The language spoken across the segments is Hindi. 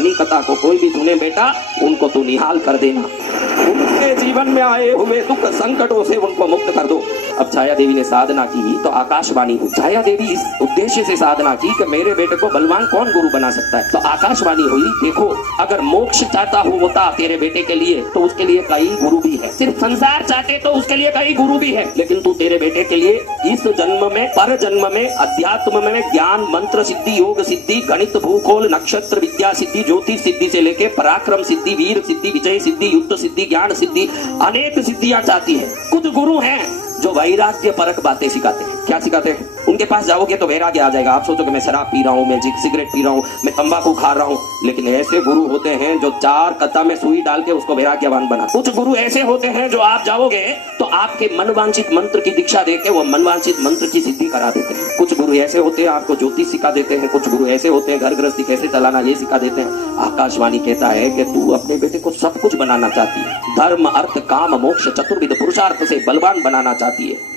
अपनी कथा को कोई भी सुने बेटा, उनको तू निहाल कर देना, उनके जीवन में आए हुए दुख संकटों से उनको मुक्त कर दो। अब छाया देवी ने साधना की तो आकाशवाणी हुई। छाया देवी इस उद्देश्य से साधना की कि मेरे बेटे को बलवान कौन गुरु बना सकता है। तो आकाशवाणी हुई, देखो अगर मोक्ष चाहता होता तेरे बेटे के लिए तो उसके लिए कई गुरु भी है, सिर्फ संसार चाहते तो उसके लिए कई गुरु भी है, लेकिन तू तेरे बेटे के लिए इस जन्म में पर जन्म में अध्यात्म में ज्ञान मंत्र सिद्धि योग सिद्धि गणित भूगोल नक्षत्र विद्या सिद्धि ज्योतिष सिद्धि से लेके पराक्रम सिद्धि वीर सिद्धि विजय सिद्धि युद्ध सिद्धि ज्ञान सिद्धि अनेक सिद्धियां चाहती है। कुछ गुरु हैं जो वैराग्य परक बातें सिखाते हैं। क्या सिखाते हैं? उनके पास जाओगे तो वैराग्य आ जाएगा। आप सोचो कि मैं शराब पी रहा हूँ, मैं सिगरेट पी रहा हूँ, मैं तंबाकू खा रहा हूँ, लेकिन ऐसे गुरु होते हैं जो 4 कथा में सुई डाल के उसको वैराग्यवान बना। कुछ गुरु ऐसे होते हैं जो आप जाओगे तो आपके मनवांछित मंत्र की दीक्षा देके वो मनवांछित मंत्र की सिद्धि करा देते हैं। कुछ गुरु ऐसे होते हैं आपको ज्योतिष सिखा देते हैं। कुछ गुरु ऐसे होते हैं घर गृहस्थी कैसे चलाना ये सिखा देते हैं। आकाशवाणी कहता है कि तू अपने बेटे को सब कुछ बनाना चाहती है, धर्म अर्थ काम मोक्ष चतुर्विध पुरुषार्थ से बलवान बनाना चाहती है।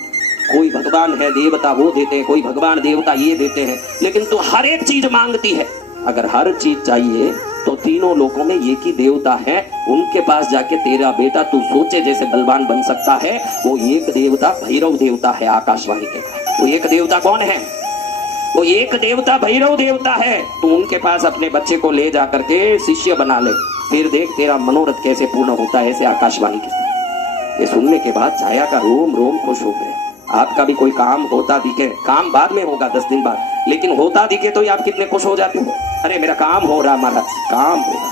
कोई भगवान है देवता वो देते हैं, कोई भगवान देवता ये देते हैं, लेकिन तू हर एक चीज मांगती है। अगर हर चीज चाहिए तो तीनों लोकों में एक ही देवता है, उनके पास जाके तेरा बेटा तू सोचे जैसे बलवान बन सकता है। वो एक देवता भैरव देवता है। आकाशवाणी कहता है वो एक देवता कौन है? वो एक देवता भैरव देवता है। तू उनके पास अपने बच्चे को ले जा करके शिष्य बना ले, फिर देख तेरा मनोरथ कैसे पूर्ण होता है। ऐसे आकाशवाणी कहता है। ये सुनने के बाद छाया का रोम रोम खुश हो गए। आपका भी कोई काम होता दिखे, काम बाद में होगा 10 दिन बाद, लेकिन होता दिखे तो आप कितने खुश हो जाते हो। अरे मेरा काम हो रहा, महाराज काम हो रहा,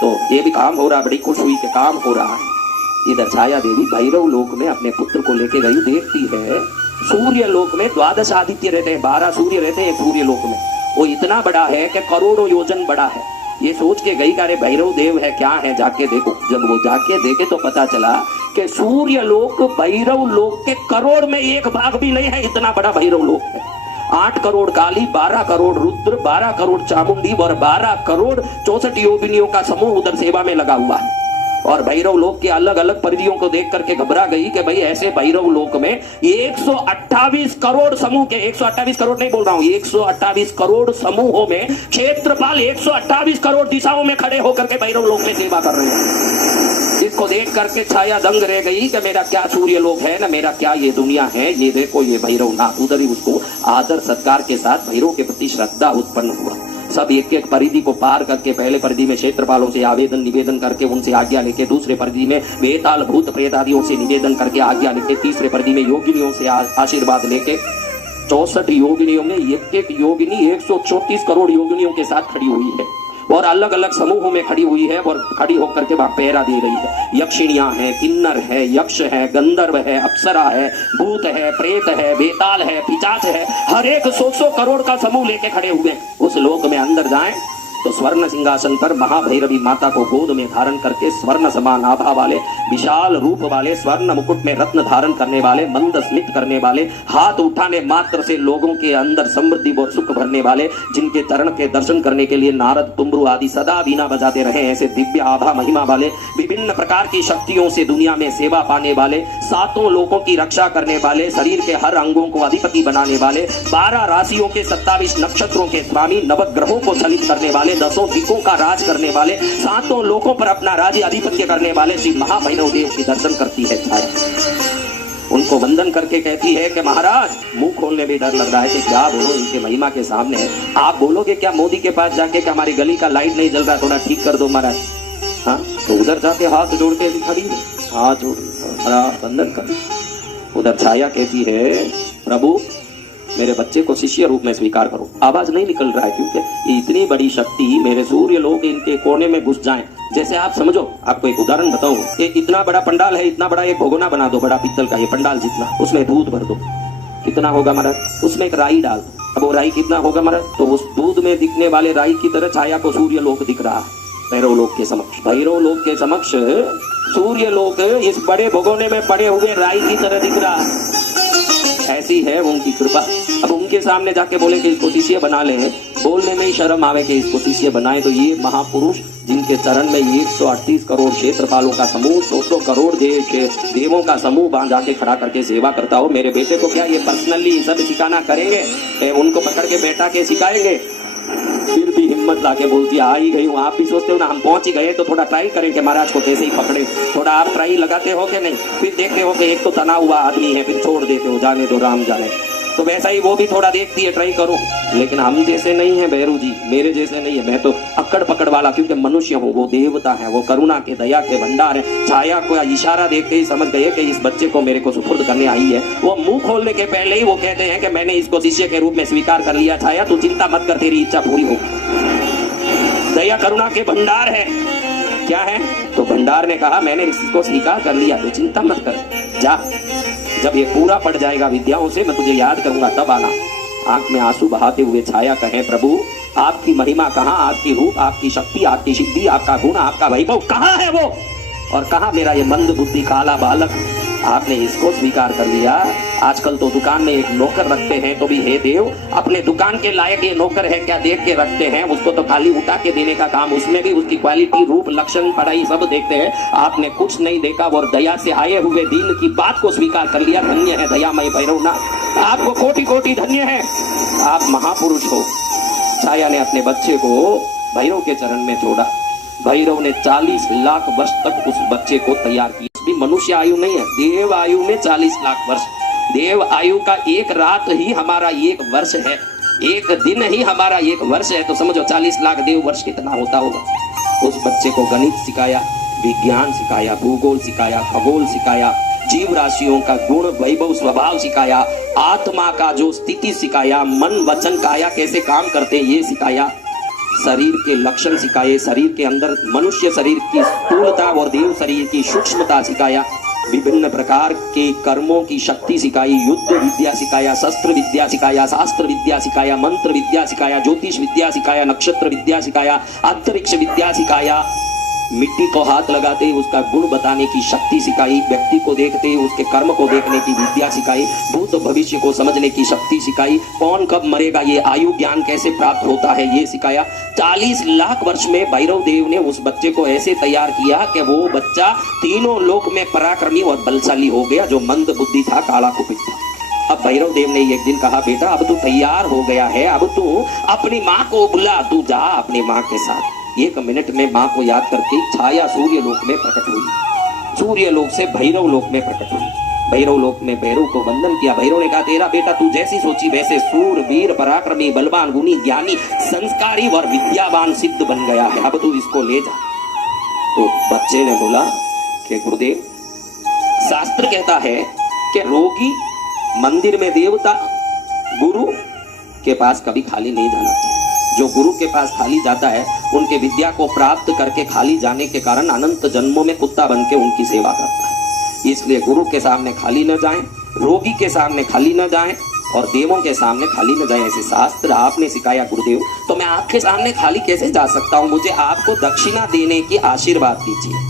तो ये भी काम हो रहा, बड़ी खुश हुई कि काम हो रहा है। इधर छाया देवी भैरव लोक में अपने पुत्र को लेके गई। देखती है सूर्य लोक में 12 आदित्य रहते हैं, 12 सूर्य रहते हैं सूर्य लोक में। वो इतना बड़ा है कि करोड़ों योजन बड़ा है। ये सोच के गई अरे भैरव देव है क्या है, जाके देखो। जब वो जाके देखे तो पता चला कि सूर्य लोक भैरव लोक के करोड़ में 1 भाग भी नहीं है, इतना बड़ा भैरव लोक है। 8 करोड़ काली, 12 करोड़ रुद्र, 12 करोड़ चामुंडी और 12 करोड़ 64 योगिनियों का समूह उधर सेवा में लगा हुआ है। और भैरव लोक के अलग अलग परिधियों को देख करके घबरा गई कि भाई ऐसे भैरव लोक में 128 करोड़ समूह के, 128 करोड़ नहीं बोल रहा हूं, 128 करोड़ समूहों में क्षेत्रपाल 128 करोड़ दिशाओं में खड़े होकर के भैरव लोक में सेवा कर रहे हैं। इसको देख करके छाया दंग रह गई कि मेरा क्या सूर्य लोक है ना, मेरा क्या ये दुनिया है। ये देखो ये भैरव नाथ। उधर ही उसको आदर सत्कार के साथ भैरव के प्रति श्रद्धा उत्पन्न हुआ। सब एक एक परिधि को पार करके पहले परिधि में क्षेत्रपालों से आवेदन निवेदन करके उनसे आज्ञा लेके, दूसरे परिधि में वेताल भूत प्रेत आदियों से निवेदन करके आज्ञा लेके, तीसरे परिधि में योगिनियों से आशीर्वाद लेके 64 योगिनियों में एक एक योगिनी 134 करोड़ योगिनियों के साथ खड़ी हुई है और अलग अलग समूहों में खड़ी हुई है और खड़ी होकर के वहां पहरा दे रही है। यक्षिणियां हैं, किन्नर है, यक्ष है, गंधर्व है, अप्सरा है, भूत है, प्रेत है, बेताल है, पिचाच है, हर एक 100 करोड़ का समूह लेके खड़े हुए। उस लोक में अंदर जाएं तो स्वर्ण सिंहासन पर महाभैरवी माता को गोद में धारण करके स्वर्ण समान आभा वाले, विशाल रूप वाले, स्वर्ण मुकुट में रत्न धारण करने वाले, मंद स्मित करने वाले, हाथ उठाने मात्र से लोगों के अंदर समृद्धि और सुख भरने वाले, जिनके चरण के दर्शन करने के लिए नारद तुमरू आदि सदा वीणा बजाते रहे, ऐसे दिव्य आभा महिमा वाले, विभिन्न प्रकार की शक्तियों से दुनिया में सेवा पाने वाले, 7 लोकों की रक्षा करने वाले, शरीर के हर अंगों को अधिपति बनाने वाले, 12 राशियों के 27 नक्षत्रों के स्वामी, नवग्रहों को चलित करने वाले, 10 दिकों का राज करने वाले, 7 लोकों पर अपना राज्य आधिपत्य करने वाले श्री महाभैरव देव के दर्शन करती है छाया। उनको वंदन करके कहती है कि महाराज, मुंह खोलने में डर लग रहा है कि क्या बोलो इनके महिमा के सामने। आप बोलोगे क्या मोदी के पास जाके कि हमारी गली का लाइट नहीं जल रहा, थोड़ा ठीक कर दो महाराज। हाँ, तो उधर जाके हाथ जोड़ के खड़ी है, हाथ जोड़ वंदन कर। उधर छाया कहती है प्रभु मेरे बच्चे को शिष्य रूप में स्वीकार करो। आवाज नहीं निकल रहा है क्योंकि इतनी बड़ी शक्ति मेरे सूर्य लोग इनके कोने में घुस जाएं। जैसे आप समझो, आपको एक उदाहरण बताऊं, ये इतना बड़ा पंडाल है, इतना बड़ा एक भगोना बना दो, बड़ा पीतल का ये पंडाल जितना, उसमें दूध भर दो, कितना होगा महाराज? उसमें एक राई डाल दो, अब वो राई कितना होगा महाराज? तो उस दूध में दिखने वाले राई की तरह छाया को सूर्य लोक दिख रहा है भैरव लोक के समक्ष। भैरव लोक के समक्ष सूर्य लोक इस बड़े भगोने में पड़े हुए राई की तरह दिख रहा है। ऐसी है उनकी कृपा। अब उनके सामने जाके बोले कि इसको शिष्य बना ले, बोलने में ही शर्म आवे कि इसको शिष्य बनाए। तो ये महापुरुष जिनके चरण में 138 करोड़ क्षेत्रपालों का समूह, 100 करोड़ देवों का समूह वहां जाके खड़ा करके सेवा करता हो, मेरे बेटे को क्या ये पर्सनली सब सिखाना करेंगे? उनको पकड़ के बैठा के सिखाएंगे? फिर भी हिम्मत लाके बोलती है आ ही गई हूँ। आप भी सोचते हो ना हम पहुंच ही गए तो थोड़ा ट्राई करें कि महाराज को कैसे ही पकड़े, थोड़ा आप ट्राई लगाते हो कि नहीं, फिर देखते हो कि एक तो तना हुआ आदमी है, फिर छोड़ देते हो, जाने दो राम जाने। तो वैसा ही वो भी थोड़ा देखती है, ट्राई करो। लेकिन हम जैसे नहीं है भैरू जी, मेरे जैसे नहीं है, मैं तो अक्कड़ पकड़ वाला, क्योंकि मनुष्य हूँ, वो देवता है, वो करुणा के दया के भंडार है। छाया को इशारा देख के ही समझ गए कि इस बच्चे को मेरे को सुपुर्द करने आई है। वो मुंह खोलने के पहले ही वो कहते हैं कि मैंने इसको शिष्य के रूप में स्वीकार कर लिया। छाया तू चिंता मत कर, तेरी इच्छा पूरी हो। दया करुणा के भंडार है, क्या है? तो भंडार ने कहा मैंने इसको स्वीकार कर लिया, तो चिंता मत कर, जा, जब ये पूरा पड़ जाएगा विद्याओं से मैं तुझे याद करूंगा तब आना। आंख में आंसू बहाते हुए छाया कहे प्रभु आपकी महिमा कहाँ, आपकी रूप, आपकी शक्ति, आपकी सिद्धि, आपका गुण, आपका वैभव कहाँ है वो, और कहाँ मेरा ये मंद बुद्धि काला बालक? आपने इसको स्वीकार कर लिया। आजकल तो दुकान में एक नौकर रखते हैं तो भी हे देव अपने दुकान के लायक ये नौकर है क्या देख के रखते हैं, उसको तो खाली उठा के देने का काम, उसमें भी उसकी क्वालिटी, रूप, लक्षण, पढ़ाई सब देखते हैं। आपने कुछ नहीं देखा और दया से आए हुए दीन की बात को स्वीकार कर लिया। धन्य है दयामय भैरवनाथ, आपको कोटि कोटि धन्य है, आप महापुरुष हो। छाया ने अपने बच्चे को भैरव के चरण में छोड़ा। भैरव ने 40 लाख वर्ष तक उस बच्चे को तैयार किया। भी मनुष्य आयु नहीं है, देव आयु में 40 लाख वर्ष। देव आयु का एक रात ही हमारा एक वर्ष है, एक दिन ही हमारा एक वर्ष है, तो समझो 40 लाख देव वर्ष कितना होता होगा। उस बच्चे को गणित सिखाया, विज्ञान सिखाया, भूगोल सिखाया, खगोल सिखाया, जीव राशियों का गुण, वैभव, स्वभाव सिखाया, आत्मा का जो स्थिति सिखाया, मन वचन काया कैसे काम करते ये सिखाया, शरीर के लक्षण सिखाए, शरीर के अंदर मनुष्य शरीर की स्थूलता और देव शरीर की सूक्ष्मता सिखाया, विभिन्न प्रकार के कर्मों की शक्ति सिखाई, युद्ध विद्या सिखाया, शस्त्र विद्या सिखाया, शास्त्र विद्या सिखाया, मंत्र विद्या सिखाया, ज्योतिष विद्या सिखाया, नक्षत्र विद्या सिखाया, अंतरिक्ष विद्या सिखाया, मिट्टी को हाथ लगाते ही उसका गुण बताने की शक्ति सिखाई, व्यक्ति को देखते ही उसके कर्म को देखने की विद्या सिखाई, भूत भविष्य को समझने की शक्ति सिखाई, कौन कब मरेगा ये आयु ज्ञान कैसे प्राप्त होता है ये सिखाया। 40 लाख वर्ष में भैरव देव ने उस बच्चे को ऐसे तैयार किया कि वो बच्चा तीनों लोक में पराक्रमी और बलशाली हो गया, जो मंद बुद्धि था, काला कुपित था। अब भैरव देव ने एक दिन कहा बेटा अब तू तैयार हो गया है, अब तू अपनी माँ को बुला, तू जा अपनी माँ के साथ। 1 मिनट में माँ को याद करके छाया सूर्य लोक में प्रकट हुई, सूर्य लोक से भैरव लोक में प्रकट हुई। भैरव लोक में भैरव को वंदन किया। भैरव ने कहा तेरा बेटा तू जैसी सोची वैसे सूर, वीर, पराक्रमी, बलवान, गुणी, ज्ञानी, संस्कारी और विद्यावान सिद्ध बन गया है, अब तू इसको ले जा। तो बच्चे ने बोला कि गुरुदेव शास्त्र कहता है कि रोगी मंदिर में देवता, गुरु के पास कभी खाली नहीं जाना चाहिए। जो गुरु के पास खाली जाता है उनके विद्या को प्राप्त करके खाली जाने के कारण अनंत जन्मों में कुत्ता बन के उनकी सेवा करता है। इसलिए गुरु के सामने खाली न जाएं, रोगी के सामने खाली न जाएं और देवों के सामने खाली न जाएं। ऐसे शास्त्र आपने सिखाया गुरुदेव, तो मैं आपके सामने खाली कैसे जा सकता हूँ, मुझे आपको दक्षिणा देने की आशीर्वाद दीजिए।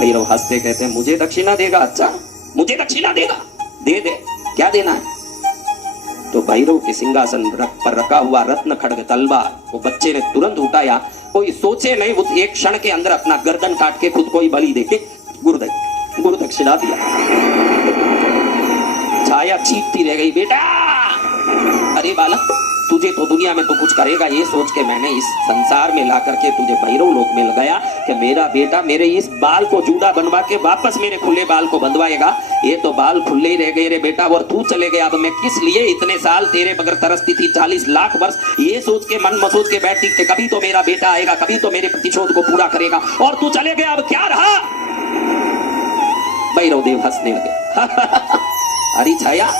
भैरव हंसते कहते हैं मुझे दक्षिणा देगा? अच्छा मुझे दक्षिणा देगा, दे दे, क्या देना है? तो भैरव के सिंहासन पर रखा हुआ रत्न खड्ग तलवार वो बच्चे ने तुरंत उठाया, कोई सोचे नहीं, वो एक क्षण के अंदर अपना गर्दन काट के खुद को ही बलि देके गुरु दक्षिणा दिया। छाया चीखती रह गई बेटा, अरे बालक तुझे तो दुनिया में तो कुछ करेगा ये सोच के मैंने इस संसार में ला करके तुझे भैरव लोक में लगाया कि मेरा बेटा मेरे इस बाल को जूड़ा बनवा के वापस मेरे खुले बाल को बंधवाएगा। ये तो बाल खुले ही रह गए रे बेटा, और तू चले गया। अब मैं किस लिए इतने साल तेरे बगैर तरसती थी, 40 लाख वर्ष ये सोच के मन में सोच के बैठती कि कभी तो मेरा बेटा आएगा, कभी तो मेरे प्रतिशोध को पूरा करेगा, और तू चले गया, अब क्या रहा? भैरव देव हंसने लगे अरे छाया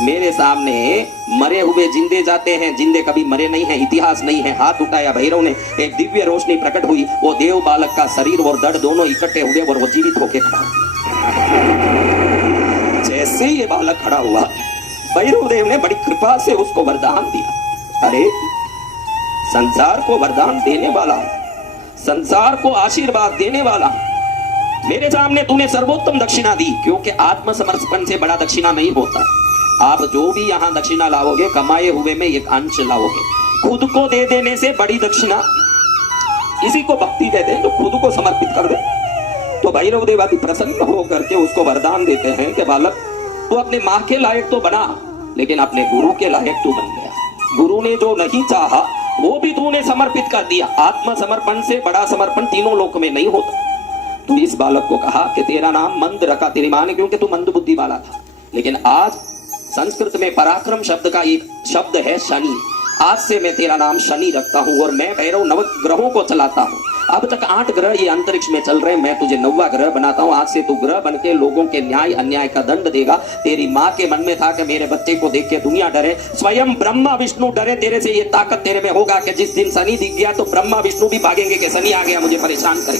मेरे सामने मरे हुए जिंदे जाते हैं, जिंदे कभी मरे नहीं हैं, इतिहास नहीं है। हाथ उठाया भैरव ने, एक दिव्य रोशनी प्रकट हुई, वो देव बालक का शरीर और दड़ दोनों इकट्ठे हुए और वो जीवित होके खड़ा। जैसे ये बालक खड़ा हुआ भैरव देव ने बड़ी कृपा से उसको वरदान दिया। अरे संसार को वरदान देने वाला, संसार को आशीर्वाद देने वाला, मेरे सामने तूने सर्वोत्तम दक्षिणा दी, क्योंकि आत्मसमर्पण से बड़ा दक्षिणा नहीं होता। आप जो भी यहाँ दक्षिणा लाओगे कमाए हुए में एक अंश लाओगे, खुद को दे देने से बड़ी दक्षिणा, इसी को भक्ति कहते हैं, तो खुद को समर्पित कर दे। तो भैरव देव अति प्रसन्न होकर के उसको वरदान देते हैं कि बालक तू अपने माँ के लायक तो बना, लेकिन अपने गुरु के लायक तू बन गया। गुरु ने जो नहीं चाहा वो भी तूने समर्पित कर दिया। आत्मसमर्पण से बड़ा समर्पण तीनों लोक में नहीं होता। तो इस बालक को कहा कि तेरा नाम मंद रखा तेरी मां ने, क्योंकि तू मंद बुद्धि वाला था। लेकिन आज संस्कृत में पराक्रम शब्द का एक शब्द है शनि। आज से मैं तेरा नाम शनि रखता हूं और मैं भैरव नव ग्रहों को चलाता हूं। अब तक 8 ग्रह ये अंतरिक्ष में चल रहे हैं, मैं तुझे 9वां ग्रह बनाता हूं। आज से तू ग्रह बन के लोगों के न्याय अन्याय का दंड देगा। तेरी माँ के मन में था कि मेरे बच्चे को देख के दुनिया डरे, स्वयं ब्रह्मा विष्णु डरे तेरे से। ये ताकत तेरे में होगा कि जिस दिन शनि दिख गया तो ब्रह्मा विष्णु भी भागेंगे कि शनि आ गया मुझे परेशान करे।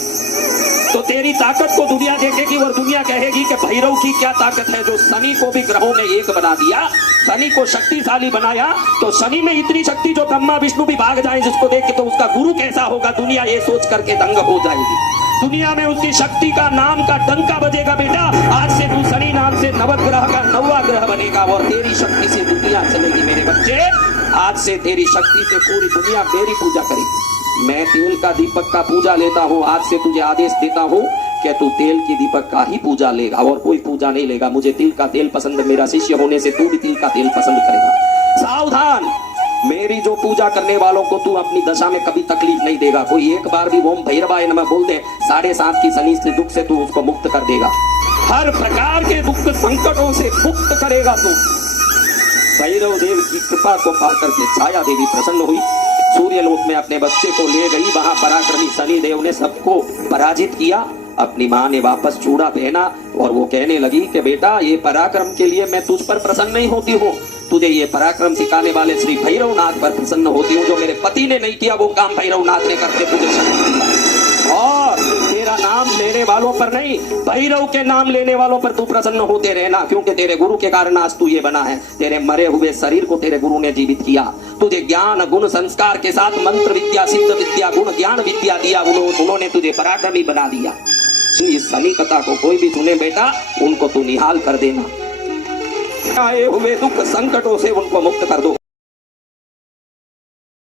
तो तेरी ताकत को दुनिया देखेगी और दुनिया कहेगी कि भैरव की क्या ताकत है, जो शनि को भी ग्रहों में एक बना दिया, शनि को शक्तिशाली बनाया। तो शनि में इतनी शक्ति जो ब्रह्मा विष्णु भी भाग जाए जिसको देख के, तो उसका गुरु कैसा होगा, दुनिया ये सोच करके दंग हो जाएगी। दुनिया में उसकी शक्ति का नाम का डंका बजेगा। बेटा आज से तू शनि नाम से नवग्रह का 9वां ग्रह बनेगा और तेरी शक्ति से दुनिया चलेगी। मेरे बच्चे आज से तेरी शक्ति से पूरी दुनिया मेरी पूजा करेगी। मैं तेल का दीपक का पूजा लेता हूँ। आज से तुझे आदेश देता हूँ कि तू तेल की दीपक का ही पूजा लेगा और कोई पूजा नहीं लेगा। मुझे तिल का तेल पसंद है, मेरा शिष्य होने से तू भी तिल का तेल पसंद करेगा। सावधान, मेरी जो पूजा करने वालों को तू अपनी दशा में कभी तकलीफ नहीं देगा। कोई एक बार भी ओम भैरवाय नमः बोल दे, 7.5 की शनि से दुख से तू उसको मुक्त कर देगा। हर प्रकार के दुख संकटों से मुक्त करेगा तू। भैरव देव की कृपा को पाकर के छाया देवी प्रसन्न हुई, सूर्यलोक में अपने बच्चे को ले गई। वहां पराक्रमी शनि देव ने सबको पराजित किया। अपनी मां ने वापस चूड़ा पहना और वो कहने लगी कि बेटा ये पराक्रम के लिए मैं तुझ पर प्रसन्न नहीं होती हूँ, तुझे ये पराक्रम सिखाने वाले श्री भैरवनाथ पर प्रसन्न होती हूँ। जो मेरे पति ने नहीं किया वो काम भैरवनाथ ने करके तुझे शक्ति दिया। और तेरा नाम लेने वालों पर नहीं, भैरव के नाम लेने वालों पर तू प्रसन्न होते रहना, क्योंकि तेरे गुरु के कारण आज तू ये बना है। तेरे मरे हुए शरीर को तेरे गुरु ने जीवित किया। तुझे ज्ञान गुण संस्कार के साथ मंत्र विद्या सिद्ध विद्या गुण ज्ञान विद्या दिया। उन्होंने तुझे पराक्रमी बना दिया। इस शनि कथा को कोई भी सुने बेटा, उनको तू निहाल कर देना। आए हुए दुख संकटों से उनको मुक्त कर दो।